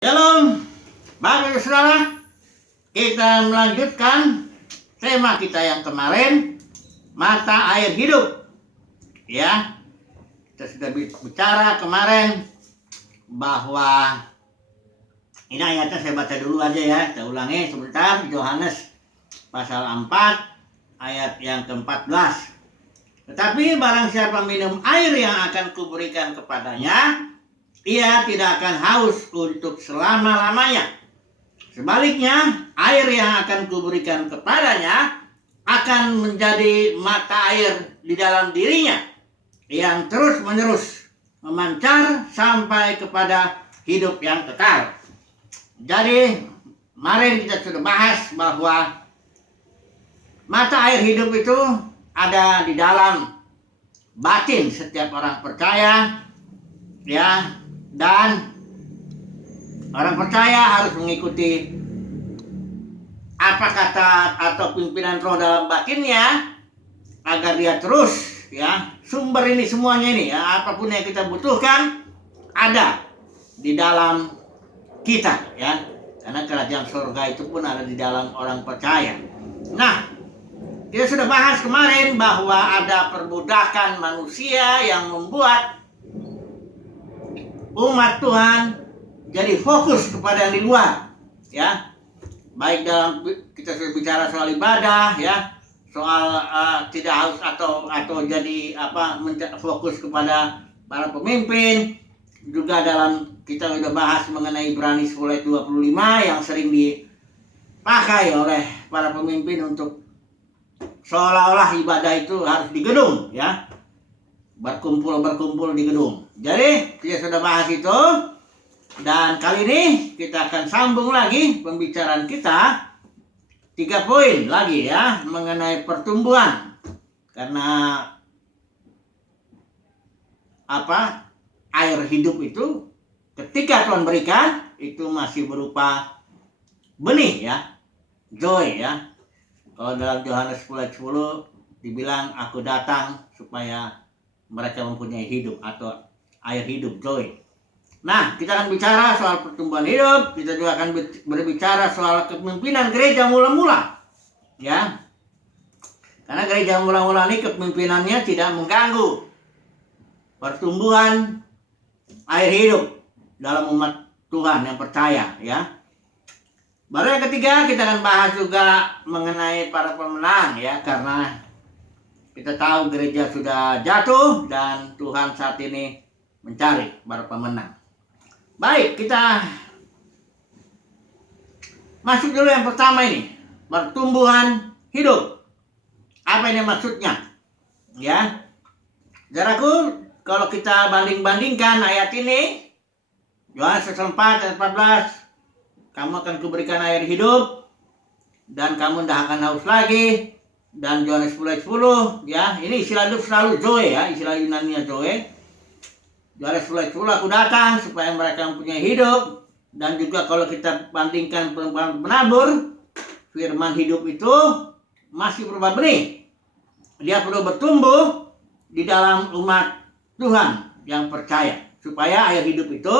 Shalom, Bapak Ibu Saudara, kita melanjutkan tema kita yang kemarin, mata air hidup. Ya, kita sudah bicara kemarin bahwa ini ayatnya saya baca dulu aja ya, kita ulangi sebentar. Yohanes pasal 4 ayat yang ke-14. Tetapi barang siapa minum air yang akan kuberikan kepadanya, ia tidak akan haus untuk selama-lamanya. Sebaliknya, air yang akan kuberikan kepadanya akan menjadi mata air di dalam dirinya yang terus-menerus memancar sampai kepada hidup yang kekal. Jadi, kemarin kita sudah bahas bahwa mata air hidup itu ada di dalam batin setiap orang percaya, ya. Dan orang percaya harus mengikuti apa kata atau pimpinan roh dalam batinnya agar dia terus, ya, sumber ini semuanya ini, ya, apapun yang kita butuhkan ada di dalam kita, ya, karena kerajaan surga itu pun ada di dalam orang percaya. Nah, kita sudah bahas kemarin bahwa ada perbudakan manusia yang membuat umat Tuhan jadi fokus kepada yang di luar, ya. Baik dalam kita sudah bicara soal ibadah, ya, soal tidak harus atau jadi fokus kepada para pemimpin. Juga dalam kita sudah bahas mengenai Ibrani 10 ayat 25 yang sering dipakai oleh para pemimpin untuk seolah-olah ibadah itu harus di gedung, ya, berkumpul di gedung. Jadi kita sudah bahas itu, dan kali ini kita akan sambung lagi pembicaraan kita 3 poin lagi, ya, mengenai pertumbuhan. Karena air hidup itu ketika Tuhan berikan itu masih berupa benih, ya, joy, ya. Kalau dalam Yohanes 10 ayat 10 dibilang aku datang supaya mereka mempunyai hidup atau air hidup, joy. Nah, kita akan bicara soal pertumbuhan hidup. Kita juga akan berbicara soal kepemimpinan gereja mula-mula, ya. Karena gereja mula-mula ini kepemimpinannya tidak mengganggu pertumbuhan air hidup dalam umat Tuhan yang percaya, ya. Baru yang ketiga kita akan bahas juga mengenai para pemenang, ya, karena kita tahu gereja sudah jatuh dan Tuhan saat ini mencari para pemenang. Baik, kita masuk dulu yang pertama ini, pertumbuhan hidup. Apa ini maksudnya? Ya, saudaraku, kalau kita banding-bandingkan ayat ini, Yohanes 4 ayat 14, kamu akan kuberikan air hidup dan kamu tidak akan haus lagi. Dan Yohanes 10 ayat 10, ya, ini istilah hidup selalu zoe, ya, istilah Yunani-nya zoe. Yohanes 10 ayat 10, aku datang supaya mereka mempunyai hidup. Dan juga kalau kita bandingkan penabur, firman hidup itu masih berupa benih. Dia perlu bertumbuh di dalam umat Tuhan yang percaya, supaya air hidup itu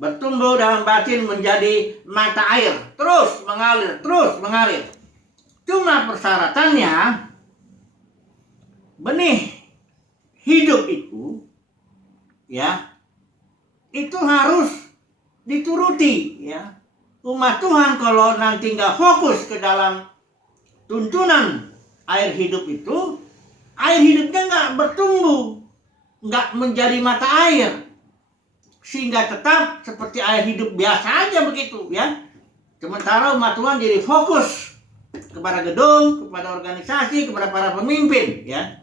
bertumbuh dalam batin menjadi mata air, terus mengalir. Cuma persyaratannya, benih hidup itu, ya, itu harus dituruti, ya. Umat Tuhan kalau nanti nggak fokus ke dalam tuntunan air hidup itu, air hidupnya nggak bertumbuh, nggak menjadi mata air, sehingga tetap seperti air hidup biasa aja begitu, ya. Sementara umat Tuhan jadi fokus kepada gedung, kepada organisasi, kepada para pemimpin, ya.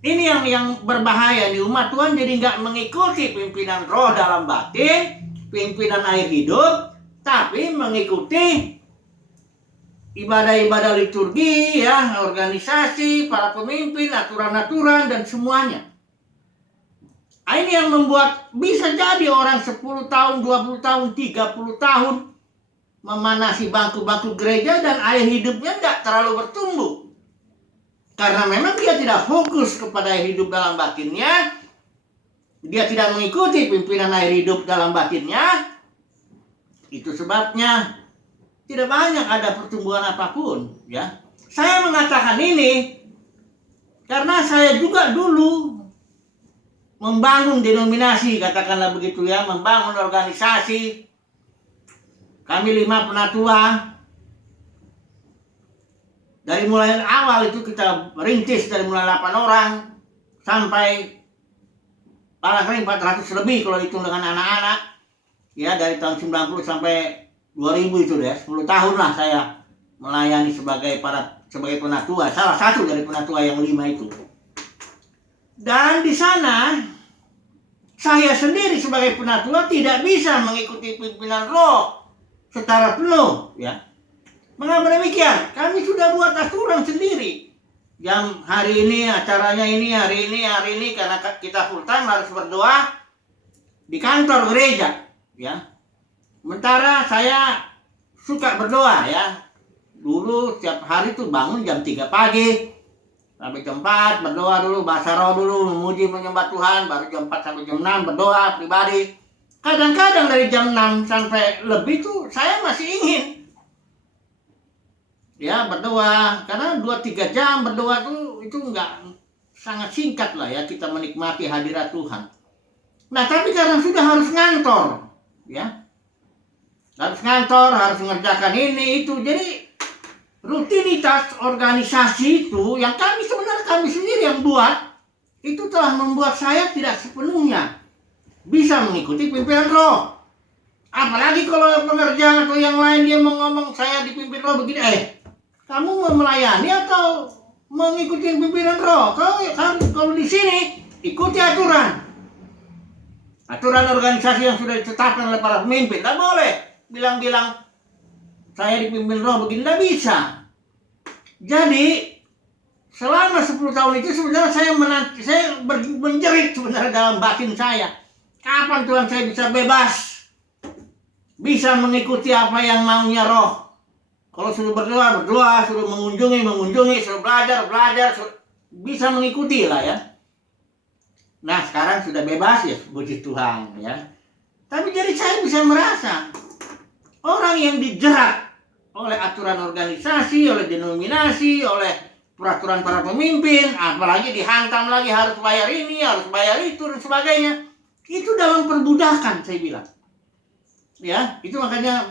Ini yang berbahaya di umat Tuhan, jadi nggak mengikuti pimpinan roh dalam batin, pimpinan air hidup, tapi mengikuti ibadah-ibadah liturgi, ya, organisasi, para pemimpin, aturan-aturan dan semuanya. Ini yang membuat bisa jadi orang 10 tahun, 20 tahun, 30 tahun memanasi bangku-bangku gereja dan air hidupnya tidak terlalu bertumbuh. Karena memang dia tidak fokus kepada air hidup dalam batinnya. Dia tidak mengikuti pimpinan air hidup dalam batinnya. Itu sebabnya tidak banyak ada pertumbuhan apapun, ya. Saya mengatakan ini karena saya juga dulu membangun denominasi, katakanlah begitu ya, membangun organisasi. Kami 5 penatua. Dari mulai awal itu kita merintis dari mulai 8 orang sampai paling sering 400 lebih kalau hitung dengan anak-anak. Ya, dari tahun 90 sampai 2000 itu deh, 10 tahun lah saya melayani sebagai penatua, salah satu dari penatua yang 5 itu. Dan di sana saya sendiri sebagai penatua tidak bisa mengikuti pimpinan roh secara penuh, ya. Mengapa demikian? Kami sudah buat aturan sendiri. Jam hari ini acaranya ini, hari ini karena kita full time harus berdoa di kantor gereja, ya. Sementara saya suka berdoa, ya. Dulu setiap hari tuh bangun jam 3 pagi sampai jam 4 berdoa dulu, bahasa roh dulu, memuji menyembah Tuhan, baru jam 4 sampai jam 6 berdoa pribadi. Kadang-kadang dari jam 6 sampai lebih tuh saya masih ingin, ya, berdoa, karena 2-3 jam berdoa tuh itu enggak sangat singkat lah, ya, kita menikmati hadirat Tuhan. Nah, tapi karena sudah harus ngantor, ya, harus ngantor, harus mengerjakan ini itu, jadi rutinitas organisasi itu yang sebenarnya kami sendiri yang buat, itu telah membuat saya tidak sepenuhnya bisa mengikuti pimpinan roh. Apalagi kalau pengerjaan atau yang lain dia mau ngomong saya dipimpin roh begini, kamu mau melayani atau mengikuti pimpinan roh? Kalau di sini ikuti aturan organisasi yang sudah ditetapkan oleh para pemimpin. Tidak boleh bilang-bilang saya dipimpin roh begini, tidak bisa. Jadi selama 10 tahun itu sebenarnya saya menjerit sebenarnya dalam batin saya, kapan Tuhan saya bisa bebas, bisa mengikuti apa yang maunya roh. Kalau suruh berdoa, suruh mengunjungi, suruh belajar, bisa mengikuti lah, ya. Nah, sekarang sudah bebas, ya, puji Tuhan, ya. Tapi jadi saya bisa merasa orang yang dijerat oleh aturan organisasi, oleh denominasi, oleh peraturan para pemimpin, apalagi dihantam lagi harus bayar ini, harus bayar itu dan sebagainya. Itu dalam perbudakan, saya bilang. Ya, itu makanya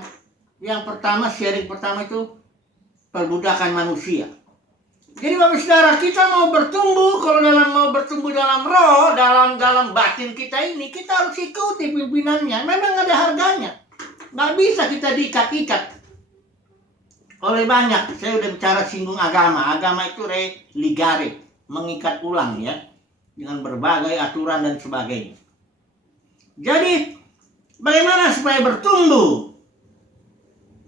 yang pertama, sharing pertama itu perbudakan manusia. Jadi Bapak Saudara, kita mau bertumbuh, kalau mau bertumbuh dalam roh, dalam batin kita ini, kita harus ikuti pimpinannya. Memang ada harganya. Nggak bisa kita diikat-ikat oleh banyak. Saya udah bicara singgung agama. Agama itu religare, mengikat ulang, ya, dengan berbagai aturan dan sebagainya. Jadi bagaimana supaya bertumbuh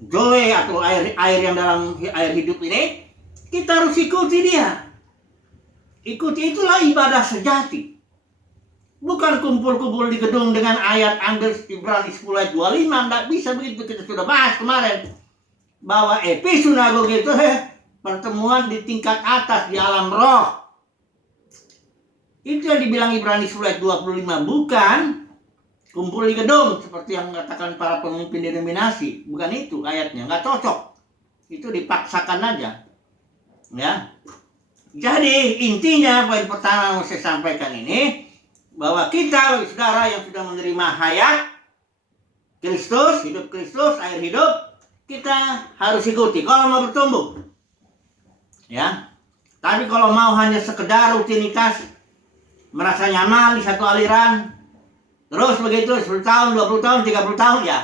joy atau air yang dalam air hidup ini? Kita harus ikuti dia. Ikuti, itulah ibadah sejati. Bukan kumpul-kumpul di gedung dengan ayat ambil Ibrani 10 ayat 25. Nggak bisa begitu, kita sudah bahas kemarin. Bahwa episinagoge itu pertemuan di tingkat atas, di alam roh. Itu yang dibilang Ibrani 10 ayat 25. Bukan kumpul di gedung seperti yang mengatakan para pemimpin denominasi. Bukan itu ayatnya, nggak cocok. Itu dipaksakan aja, ya. Jadi intinya poin pertama yang saya sampaikan ini, bahwa kita saudara yang sudah menerima hayat Kristus, hidup Kristus, air hidup, kita harus ikuti kalau mau bertumbuh, ya. Tapi kalau mau hanya sekedar rutinitas, merasa nyaman di satu aliran, terus begitu 10 tahun, 20 tahun, 30 tahun, ya,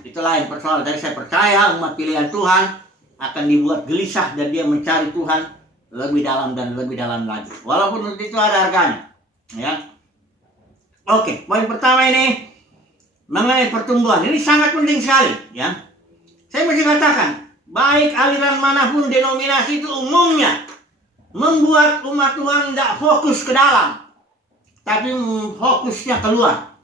itu lain persoalan. Tapi saya percaya umat pilihan Tuhan akan dibuat gelisah dan dia mencari Tuhan lebih dalam dan lebih dalam lagi. Walaupun itu ada harganya, ya. Oke, poin pertama ini mengenai pertumbuhan. Ini sangat penting sekali, ya. Saya mesti katakan, baik aliran manapun denominasi itu umumnya membuat umat Tuhan tidak fokus ke dalam, tapi fokusnya keluar.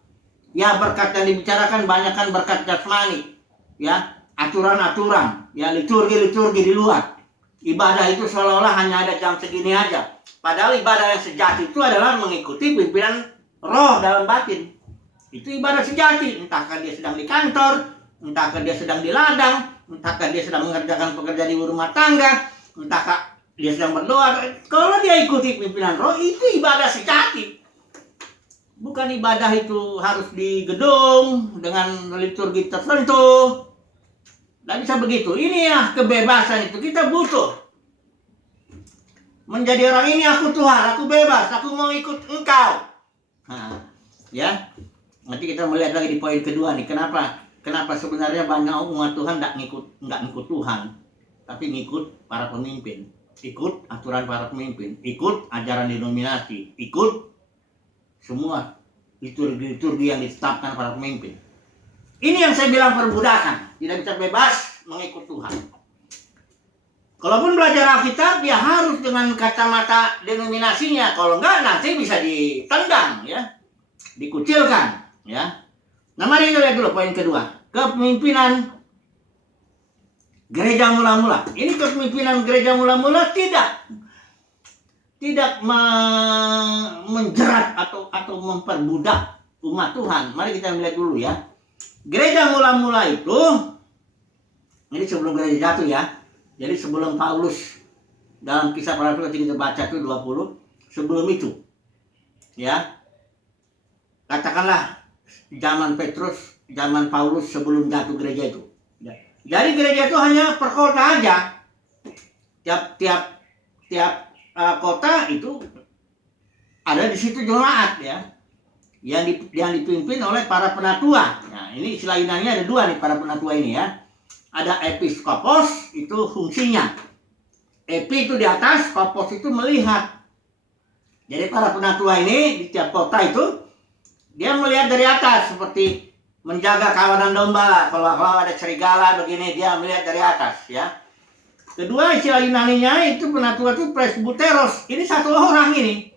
Ya, berkat yang dibicarakan banyak kan berkat jasmani, ya, aturan-aturan, ya, liturgi di luar. Ibadah itu seolah-olah hanya ada jam segini aja. Padahal ibadah yang sejati itu adalah mengikuti pimpinan roh dalam batin. Itu ibadah sejati. Entahkah dia sedang di kantor, entahkah dia sedang di ladang, entahkah dia sedang mengerjakan pekerjaan di rumah tangga, entahkah dia sedang berdoa. Kalau dia ikuti pimpinan roh, itu ibadah sejati. Bukan ibadah itu harus di gedung dengan liturgi tertentu. Tidak bisa begitu. Ini ya kebebasan itu kita butuh. Menjadi orang ini aku Tuhan, aku bebas, aku mau ikut Engkau. Nah, ya. Nanti kita melihat lagi di poin kedua nih. Kenapa sebenarnya banyak umat Tuhan nggak ngikut Tuhan, tapi ngikut para pemimpin, ikut aturan para pemimpin, ikut ajaran denominasi, ikut semua liturgi yang ditetapkan para pemimpin. Ini yang saya bilang perbudakan, tidak bisa bebas mengikut Tuhan. Kalaupun belajar Alkitab, dia harus dengan kacamata denominasinya. Kalau enggak, nanti bisa ditendang, ya, dikucilkan, ya. Nah, mari kita lihat dulu poin kedua, kepemimpinan gereja mula-mula. Ini kepemimpinan gereja mula-mula tidak menjerat atau memperbudak umat Tuhan. Mari kita lihat dulu, ya. Gereja mula-mula itu, ini sebelum gereja jatuh, ya. Jadi sebelum Paulus dalam Kisah Para Rasul kita baca itu 20, sebelum itu, ya, katakanlah zaman Petrus, zaman Paulus sebelum jatuh gereja itu. Jadi gereja itu hanya per kota aja. Tiap kota itu ada di situ jemaat, ya, yang dipimpin oleh para penatua. Nah, ini istilah Yunani ada dua nih para penatua ini, ya. Ada episkopos, itu fungsinya. Epi itu di atas, skopos itu melihat. Jadi para penatua ini di tiap kota itu dia melihat dari atas, seperti menjaga kawanan domba. Kalau ada serigala begini, dia melihat dari atas, ya. Kedua istilah Yunaninya itu penatua itu presbuteros. Ini satu orang ini.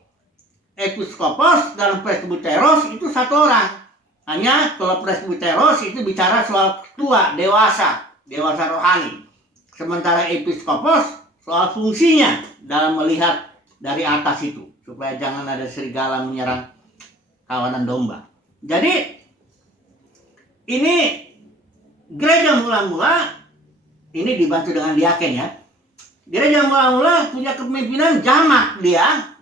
Episkopos dan presbuteros itu satu orang. Hanya kalau presbuteros itu bicara soal tua, dewasa rohani. Sementara episkopos soal fungsinya dalam melihat dari atas itu, supaya jangan ada serigala menyerang kawanan domba. Jadi ini gereja mula-mula ini dibantu dengan diaken, ya. Gereja mula-mula punya kepemimpinan jamak dia.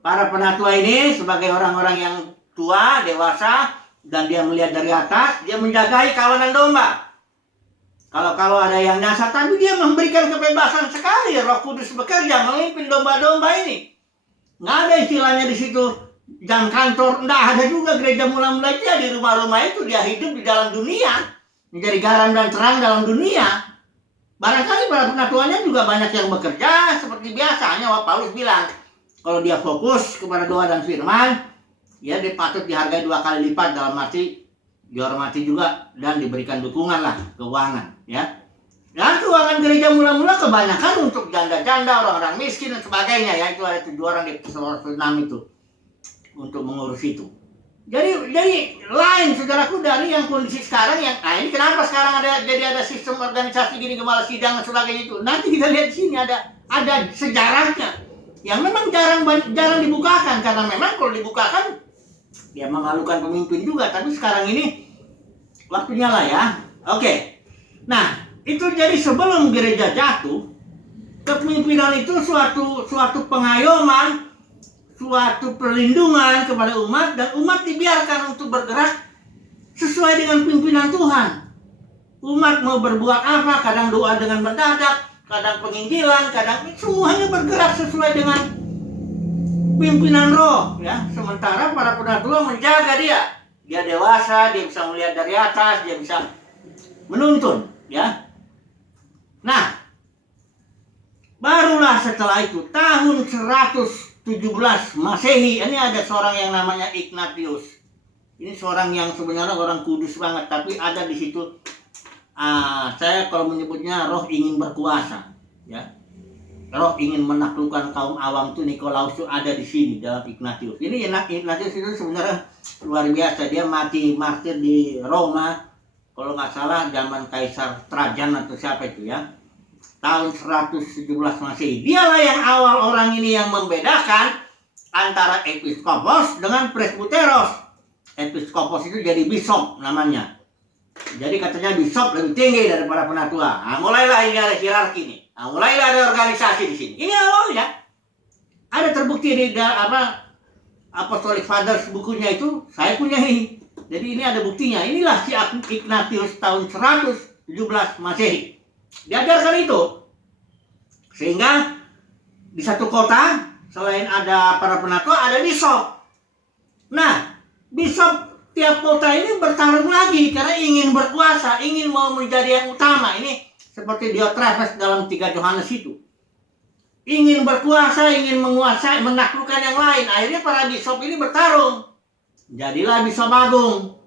Para penatua ini sebagai orang-orang yang tua, dewasa, dan dia melihat dari atas, dia menjagai kawanan domba. Kalau ada yang nyasar, tapi dia memberikan kebebasan sekali. Roh Kudus bekerja memimpin domba-domba ini. Nggak ada istilahnya di situ jam kantor. Nggak ada juga gereja mula-mula itu, ya, di rumah-rumah itu dia hidup di dalam dunia, menjadi garam dan terang dalam dunia. Barangkali para penatuanya juga banyak yang bekerja seperti biasa. Hanya Paulus bilang, kalau dia fokus kepada doa dan firman, ya, dia patut dihargai 2 kali lipat, dalam arti dihormati juga dan diberikan dukungan lah, keuangan, ya. Dan keuangan gereja mula-mula kebanyakan untuk janda-janda, orang-orang miskin dan sebagainya, ya. Itu ada 7 orang di Kisah 6 itu untuk mengurus itu. Jadi lain, saudaraku, dari yang kondisi sekarang yang, nah ini kenapa sekarang ada sistem organisasi gini, gembala sidang dan sebagainya itu. Nanti kita lihat di sini ada sejarahnya yang memang jarang dibukakan, karena memang kalau dibukakan dia memalukan pemimpin juga. Tapi sekarang ini waktunya lah, ya. Oke. Nah, itu jadi sebelum gereja jatuh, kepemimpinan itu suatu pengayoman, suatu perlindungan kepada umat, dan umat dibiarkan untuk bergerak sesuai dengan pimpinan Tuhan. Umat mau berbuat apa, kadang doa dengan mendadak, kadang penginjilan, kadang semuanya bergerak sesuai dengan pimpinan roh, ya. Sementara para penatua menjaga dia dewasa, dia bisa melihat dari atas, dia bisa menuntun, ya. Nah, barulah setelah itu tahun 117 Masehi, ini ada seorang yang namanya Ignatius. Ini seorang yang sebenarnya orang kudus banget, tapi ada di situ, saya kalau menyebutnya roh ingin berkuasa, ya. Roh ingin menaklukkan kaum awam itu, Nikolaus itu ada di sini dalam Ignatius. Ini Ignatius itu sebenarnya luar biasa. Dia mati martir di Roma, kalau nggak salah zaman Kaisar Trajan atau siapa itu, ya. Tahun 117 Masehi. Dialah yang awal orang ini yang membedakan antara episkopos dengan presbuteros. Episkopos itu jadi bishop namanya. Jadi katanya bishop lebih tinggi daripada penatua. Nah, mulailah ini ada hierarki nih. Nah, mulailah ada organisasi di sini. Ini awalnya ada terbukti di Apostolic Fathers bukunya itu, saya punya ini. Jadi ini ada buktinya. Inilah si Ignatius tahun 117 Masehi. Diajarkan itu. Sehingga di satu kota selain ada para penatua ada bishop. Nah, bishop tiap kota ini bertarung lagi karena ingin berkuasa, ingin mau menjadi yang utama. Ini seperti Diotrephes dalam 3 Yohanes itu. Ingin berkuasa, ingin menguasai, menaklukkan yang lain. Akhirnya para bishop ini bertarung. Jadilah bishop agung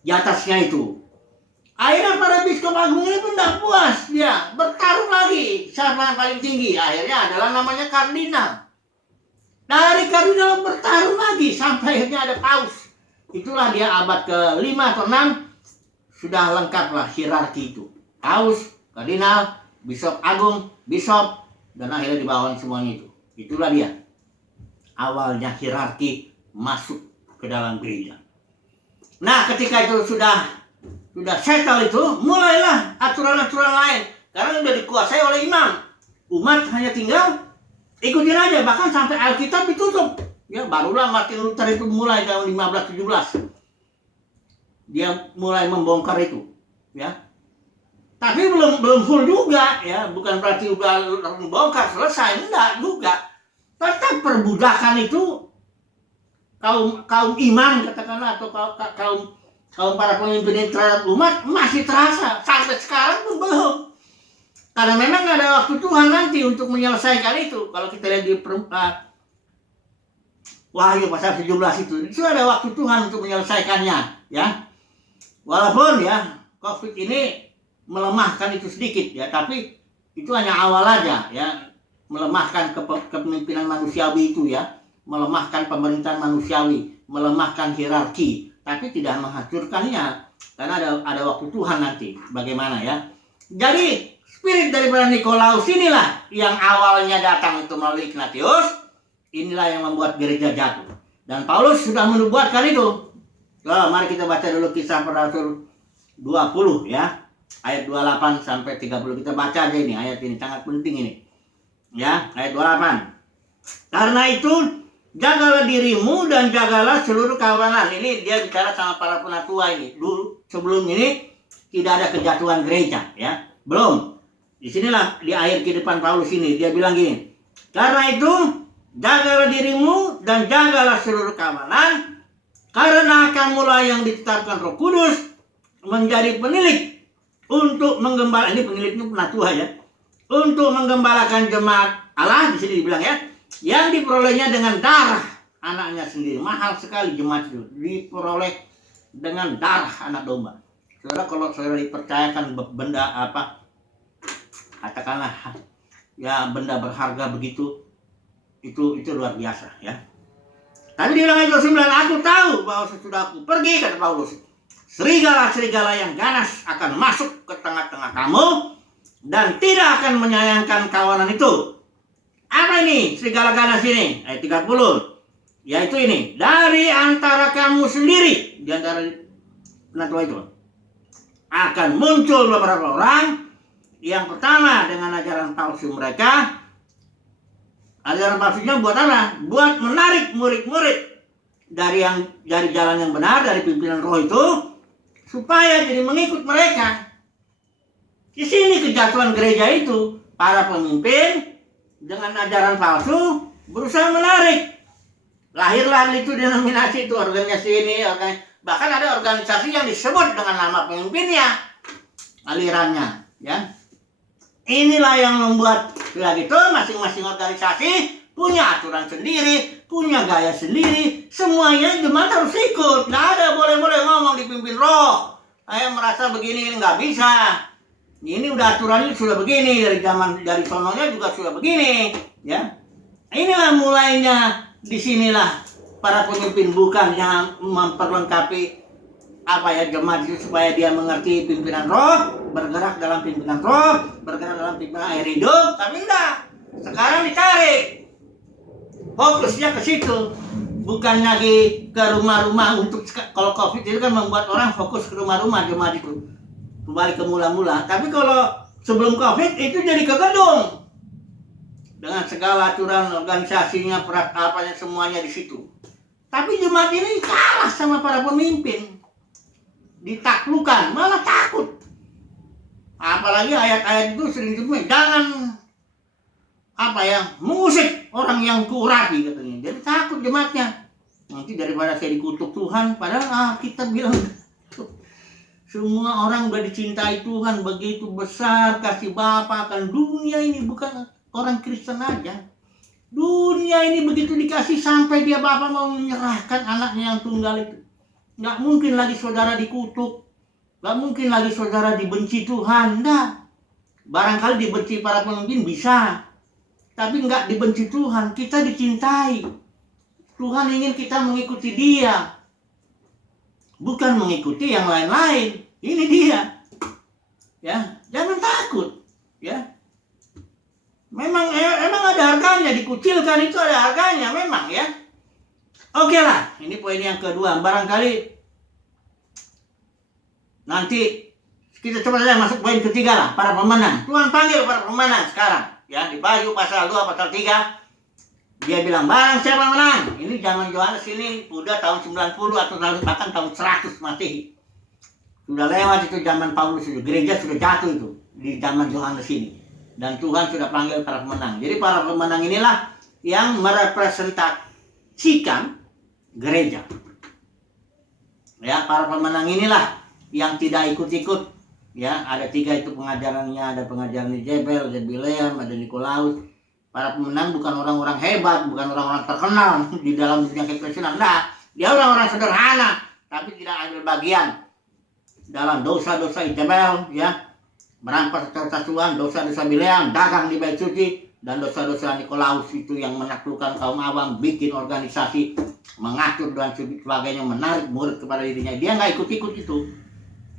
di atasnya itu. Akhirnya para bishop agung ini pun tidak puas. Dia bertarung lagi. Siapa yang paling tinggi? Akhirnya adalah namanya kardinal. Dari kardinal bertarung lagi sampai akhirnya ada paus. Itulah dia abad ke-5 atau 6 sudah lengkaplah hierarki itu. Paus, kardinal, bishop agung, bishop, dan akhirnya di bawah semuanya itu. Itulah dia awalnya hierarki masuk ke dalam gereja. Nah, ketika itu sudah settle itu, mulailah aturan-aturan lain. Karena sudah dikuasai oleh imam. Umat hanya tinggal ikutin aja, bahkan sampai Alkitab ditutup. Ya, barulah Martin Luther itu mulai tahun 1517. Dia mulai membongkar itu, ya. Tapi belum full juga, ya. Bukan berarti udah membongkar selesai, enggak juga. Tetap perbudakan itu kaum imam katakanlah atau kaum para pemimpin terhadap umat masih terasa sampai sekarang pun belum. Karena memang ada waktu Tuhan nanti untuk menyelesaikan itu. Kalau kita lihat di Wahyu pasal 17 itu ada waktu Tuhan untuk menyelesaikannya, ya. Walaupun ya COVID ini melemahkan itu sedikit, ya, tapi itu hanya awal aja, ya, melemahkan kepemimpinan manusiawi itu, ya, melemahkan pemerintahan manusiawi, melemahkan hierarki, tapi tidak menghancurkannya, karena ada waktu Tuhan nanti, bagaimana, ya. Jadi spirit daripada Nikolaus inilah yang awalnya datang itu melalui Ignatius. Inilah yang membuat gereja jatuh. Dan Paulus sudah menubuatkan itu. Mari kita baca dulu Kisah Para Rasul 20, ya. Ayat 28 sampai 30. Kita baca aja ini, ayat ini sangat penting ini. Ya, ayat 28. Karena itu jagalah dirimu dan jagalah seluruh kawanan. Ini dia bicara sama para penatua ini. Dulu sebelum ini tidak ada kejatuhan gereja, ya. Belum. Di sinilah di akhir kehidupan Paulus ini dia bilang gini. Karena itu jagalah dirimu dan jagalah seluruh keamanan, karena kamulah yang ditetapkan Roh Kudus menjadi penilik untuk menggembala. Ini peniliknya penatua, ya, untuk menggembalakan jemaat Allah. Di sini dibilang, ya, yang diperolehnya dengan darah anaknya sendiri. Mahal sekali jemaat itu diperoleh dengan darah anak domba. Saudara, kalau saudara dipercayakan benda apa, katakanlah ya benda berharga begitu, itu luar biasa, ya. Tadi di ayat 29, aku tahu bahwa sesudah aku pergi, kata Paulus, serigala-serigala yang ganas akan masuk ke tengah-tengah kamu dan tidak akan menyayangkan kawanan itu. Apa ini serigala ganas ini? Ayat 30. Yaitu ini, dari antara kamu sendiri, di antara penatua itu akan muncul beberapa orang. Yang pertama dengan ajaran palsu mereka. Ajaran palsunya buat apa? Buat menarik murid-murid dari jalan yang benar, dari pimpinan roh itu, supaya jadi mengikut mereka. Di sini kejatuhan gereja itu, para pemimpin dengan ajaran palsu berusaha menarik. Lahirlah itu denominasi itu, organisasi ini, bahkan ada organisasi yang disebut dengan nama pemimpinnya, alirannya, ya. Inilah yang membuat begitu masing-masing organisasi punya aturan sendiri, punya gaya sendiri, semuanya jemaat harus ikut. Nggak ada boleh-boleh ngomong dipimpin roh. Saya merasa begini, nggak bisa. Ini udah aturannya sudah begini, dari sononya juga sudah begini, ya. Inilah mulainya, disinilah para pemimpin bukannya memperlengkapi jemaat itu supaya dia mengerti pimpinan roh, bergerak dalam pimpinan roh, bergerak dalam pimpinan air hidup, tapi enggak. Sekarang ditarik fokusnya ke situ. bukan lagi ke rumah-rumah untuk, kalau COVID itu kan membuat orang fokus ke rumah-rumah, jemaat itu kembali ke mula-mula. Tapi kalau sebelum COVID itu jadi ke gedung dengan segala aturan organisasinya, apanya semuanya di situ. Tapi jemaat ini kalah sama para pemimpin, ditaklukkan, malah takut. Apalagi ayat-ayat itu sering disebut, jangan mengusik orang yang kuurapi katanya. Jadi takut jemaatnya. Nanti daripada saya dikutuk Tuhan, padahal kita bilang semua orang udah dicintai Tuhan begitu besar kasih Bapa akan dunia ini, bukan orang Kristen aja. Dunia ini begitu dikasih sampai dia Bapa mau menyerahkan anaknya yang tunggal itu. Nggak mungkin lagi saudara dikutuk, nggak mungkin lagi saudara dibenci Tuhan. Nggak. Barangkali dibenci para pemimpin bisa, tapi nggak dibenci Tuhan. Kita dicintai. Tuhan ingin kita mengikuti Dia, bukan mengikuti yang lain-lain. Ini dia. Ya, jangan takut. Ya. Memang ada harganya, dikucilkan itu ada harganya memang ya. Oke lah, ini poin yang kedua. Barangkali nanti kita coba saja masuk poin ketiga lah, para pemenang. Tuhan panggil para pemenang sekarang. Ya, di Wahyu pasal 2, pasal 3. Dia bilang, barang siapa menang. Ini zaman Yohanes ini udah tahun 90 atau bahkan tahun 100 Masehi. Sudah lewat itu zaman Paulus itu. Gereja sudah jatuh itu di zaman Yohanes ini. Dan Tuhan sudah panggil para pemenang. Jadi para pemenang inilah yang merepresentasikan gereja. Ya, para pemenang inilah yang tidak ikut-ikut. Ya, ada 3 itu pengajarannya, ada pengajaran Jebel, ada Bileam, ada Nikolaus. Para pemenang bukan orang-orang hebat, bukan orang-orang terkenal di dalam dunia kekristenan. Nah, dia orang-orang sederhana, tapi tidak ambil bagian dalam dosa-dosa Jebel, ya. Merampas harta Tuhan, dosa-dosa Bileam, dagang di bait suci, dan dosa-dosa Nikolaus itu yang menaklukkan kaum awam, bikin organisasi, mengatur dan sebagainya, menarik murid kepada dirinya. Dia nggak ikut-ikut itu.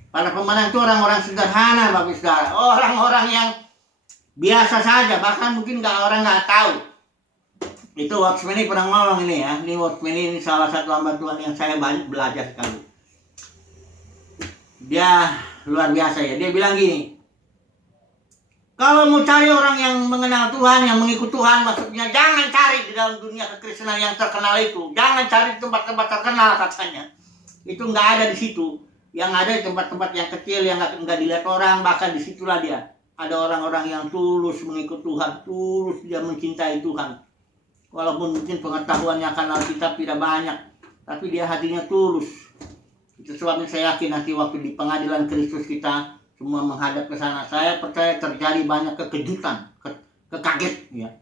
Para pemenang itu orang-orang sederhana, Bapak Saudara, orang-orang yang biasa saja, bahkan mungkin orang nggak tahu. Itu Watchman ini pernah ngomong ini ya. Ini Watchman ini salah satu hamba Tuhan yang saya banyak belajar sekali. Dia luar biasa ya. Dia bilang gini, kalau mau cari orang yang mengenal Tuhan, yang mengikut Tuhan, maksudnya jangan cari di dalam dunia kekristenan yang terkenal itu. Jangan cari tempat-tempat terkenal katanya. Itu nggak ada di situ. Yang ada di tempat-tempat yang kecil, yang nggak dilihat orang, bahkan disitulah dia. Ada orang-orang yang tulus mengikut Tuhan, tulus dia mencintai Tuhan. Walaupun mungkin pengetahuannya akan Alkitab tidak banyak, tapi dia hatinya tulus. Itu sebabnya saya yakin nanti waktu di pengadilan Kristus kita semua menghadap ke sana, saya percaya terjadi banyak kekejutan, kekaget ya.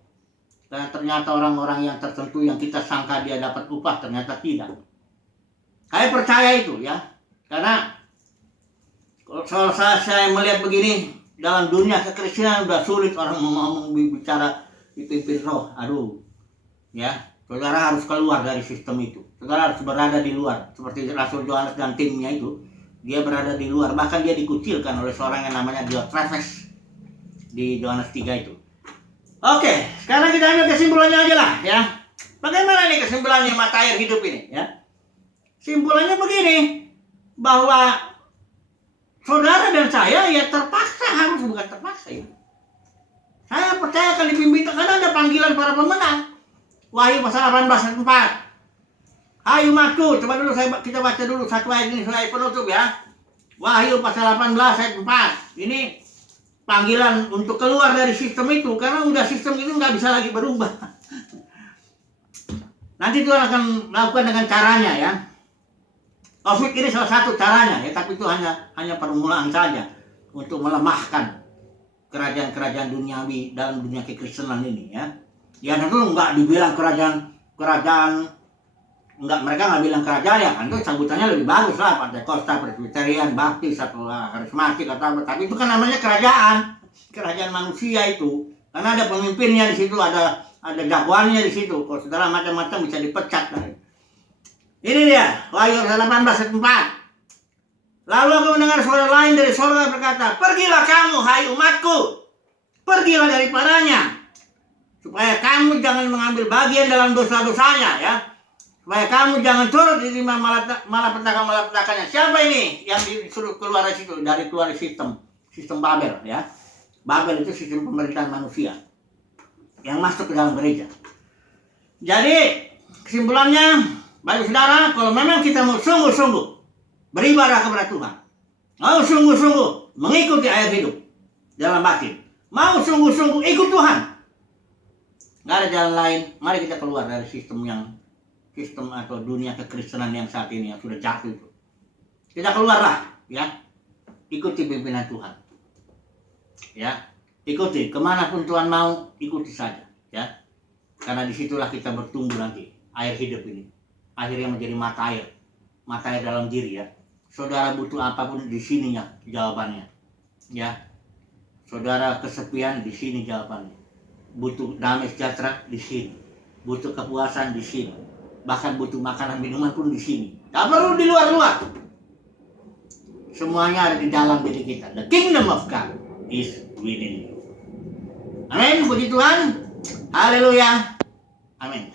Karena ternyata orang-orang yang tertentu yang kita sangka dia dapat upah ternyata tidak. Saya percaya itu ya. Karena kalau saya melihat begini, dalam dunia kekristenan udah sulit orang ngomong bicara dipimpin roh. Aduh. Ya, saudara harus keluar dari sistem itu. Saudara harus berada di luar. Seperti Rasul Yohanes dan timnya itu. Dia berada di luar, bahkan dia dikucilkan oleh seorang yang namanya Diotrephes di Yohanes 3 itu. Oke, sekarang kita ambil kesimpulannya aja lah ya. Bagaimana nih kesimpulannya mata air hidup ini ya? Simpulannya begini, bahwa saudara dan saya ya terpaksa, harus bukan terpaksa ya. Saya percaya akan dipimpin karena ada panggilan para pemenang. Wahyu pasal 18 ayat 4. Ayo Matku, coba dulu kita baca dulu satu ayat ini sebagai penutup ya. Wahyu pasal 18 ayat 4. Ini panggilan untuk keluar dari sistem itu, karena udah sistem itu nggak bisa lagi berubah. Nanti Tuhan akan lakukan dengan caranya ya. COVID ini salah satu caranya ya, tapi itu hanya permulaan saja untuk melemahkan kerajaan-kerajaan duniawi dalam dunia kekristenan ini ya. Ya tentu nggak dibilang kerajaan enggak, mereka nggak bilang kerajaan ya, kan itu sambutannya lebih bagus lah, Pentekosta, Presbyterian, Baptis atau Karismatik atau apa, tapi itu kan namanya kerajaan manusia itu, karena ada pemimpinnya di situ, ada jagoannya di situ. Kalau saudara macam-macam bisa dipecat. Ini dia Wahyu 18 ayat 4. Lalu aku mendengar suara lain dari surga berkata, pergilah kamu hai umatku, pergilah daripadanya, supaya kamu jangan mengambil bagian dalam dosa-dosanya ya. supaya kamu jangan turut di malapetakan-malapetakanya. Siapa ini yang disuruh keluar dari situ, keluar dari sistem Babel, ya. Babel itu sistem pemerintahan manusia yang masuk ke dalam gereja. Jadi kesimpulannya, bagi saudara, kalau memang kita mau sungguh-sungguh beribadah kepada Tuhan, mau sungguh-sungguh mengikuti air hidup dalam batin, mau sungguh-sungguh ikut Tuhan, nggak ada jalan lain. Mari kita keluar dari sistem atau dunia kekristenan yang saat ini yang sudah jatuh itu. Kita keluarlah, ya, ikuti pimpinan Tuhan, ya, ikuti kemanapun Tuhan mau, ikuti saja, ya, karena disitulah kita bertumbuh nanti. Air hidup ini akhirnya menjadi mata air dalam diri, ya. Saudara butuh apapun, di sininya jawabannya, ya. Saudara kesepian, di sini jawabannya. Butuh damai sejahtera, di sini. Butuh kepuasan, di sini. Bahkan butuh makanan minuman pun di sini. Tak perlu di luar. Semuanya ada di dalam diri kita. The kingdom of God is within you. Amin. Puji Tuhan. Haleluya. Amin.